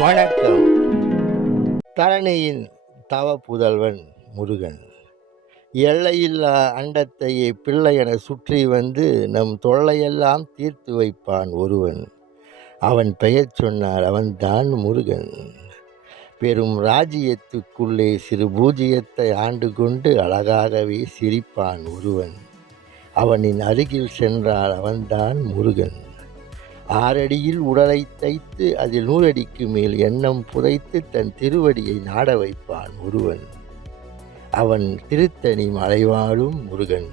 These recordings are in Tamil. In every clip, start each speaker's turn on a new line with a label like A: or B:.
A: வணக்கம். தரணியின் தவ புதல்வன் முருகன். எல்லையில்லா அண்டத்தையே பிள்ளை என சுற்றி வந்து நம் தொல்லையெல்லாம் தீர்த்து வைப்பான் ஒருவன். அவன் பெயர் சொன்னார் அவன்தான் முருகன். பெரும் ராஜ்யத்துக்குள்ளே சிறு பூஜ்யத்தை ஆண்டு கொண்டு அழகாகவே சிரிப்பான் ஒருவன். அவனின் அருகில் சென்றால் அவன்தான் முருகன். ஆறடியில் உடலை தைத்து அதில் நூறடிக்கு மேல் எண்ணம் புதைத்து தன் திருவடியை நாட வைப்பான் ஒருவன் அவன் திருத்தணி மலைவாழும் முருகன்.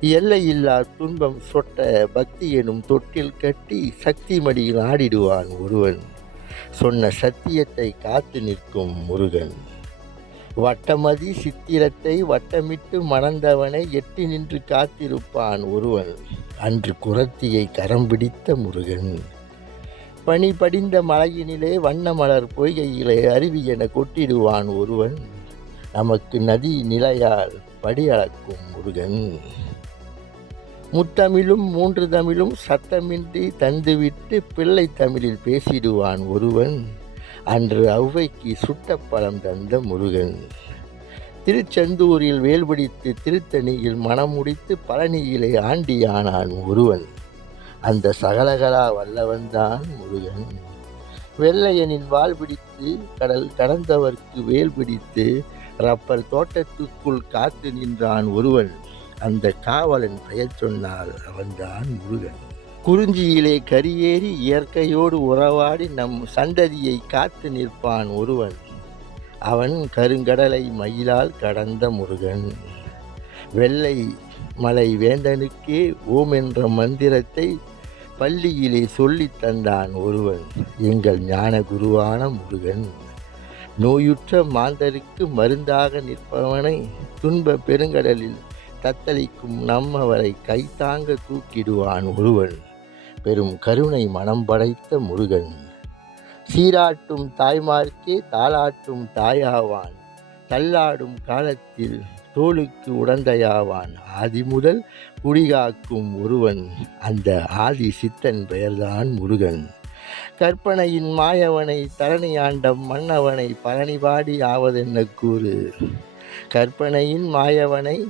A: எல்லையில்லா துன்பம் சொட்ட பக்தி எனும் தொட்டில் கட்டி சக்தி மடியில் ஆடிடுவான் ஒருவன் சொன்ன சத்தியத்தை காத்து நிற்கும் முருகன். வட்டமதி சித்திரத்தை வட்டமிட்டு மணந்தவனை எட்டி நின்று காத்திருப்பான் ஒருவன். அன்று குரத்தியை கரம் பிடித்த முருகன். பனி படிந்த மலையினிலே வண்ண மலர் பொய்கையிலே அருவி என கொட்டிடுவான் ஒருவன். நமக்கு நதி நிலையால் படி அளக்கும் முருகன். முத்தமிழும் மூன்று தமிழும் சத்தமின்றி தந்துவிட்டு பிள்ளை தமிழில் பேசிடுவான் ஒருவன். அன்று ஔவைக்கு சுட்டப்பழம் தந்த முருகன். திருச்செந்தூரில் வேல்பிடித்து திருத்தணியில் மனமுடித்து பழனியிலே ஆண்டியானான் ஒருவன் அந்த சகலகலா வல்லவன்தான் முருகன். வெள்ளையனின் வால் பிடித்து கடல் கடந்தவர்க்கு வேல் பிடித்து ரப்பர் தோட்டத்துக்குள் காத்து நின்றான் ஒருவன். அந்த காவலன் பெயர் சொன்னால் அவன்தான் முருகன். குறிஞ்சியிலே கரியேறி இயற்கையோடு உறவாடி நம் சந்ததியை காத்து நிற்பான் ஒருவன். அவன் கருங்கடலை மயிலால் கடந்த முருகன். வெள்ளை மலை வேந்தனுக்கே ஓம் என்ற மந்திரத்தை பள்ளியிலே சொல்லி தந்தான் ஒருவன் எங்கள் ஞான குருவான முருகன். நோயுற்ற மாந்தருக்கு மருந்தாக நிற்பவனை துன்ப பெருங்கடலில் தத்தளிக்கும் நம்மவரை கைத்தாங்க தூக்கிடுவான் ஒருவன். பெரும் கருணை மனம் படைத்த முருகன். சீராட்டும் தாய்மார்க்கே தாளாட்டும் தாயாவான். தள்ளாடும் காலத்தில் தோளுக்கு உடந்தையாவான். ஆதி முதல் குடிகாக்கும் ஒருவன் அந்த ஆதி சித்தன் பெயர்தான் முருகன். கற்பனையின் மாயவனை தரணி ஆண்டம் மன்னவனை பழனிபாடி ஆவதென்ன கூறு? கற்பனையின் மாயவனை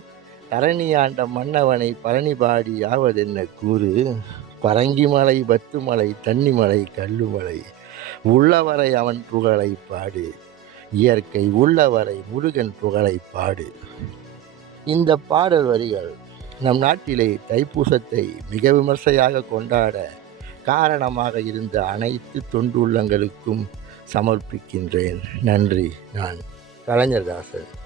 A: தரணி ஆண்ட மன்னவனை பழனிபாடி ஆவதென்ன கூறு? பரங்கிமலை பத்துமலை தன்னிமலை கல்லுமலை உள்ளவரை அவன் புகழை பாடு. இயற்கை உள்ளவரை முருகன் புகழை பாடு. இந்த பாடல் வரிகள் நம் நாட்டிலே தைப்பூசத்தை மிக விமர்சையாக கொண்டாட காரணமாக இருந்த அனைத்து தொண்டுள்ளங்களுக்கும் சமர்ப்பிக்கின்றேன். நன்றி. நான் கலைஞர் தாசன்.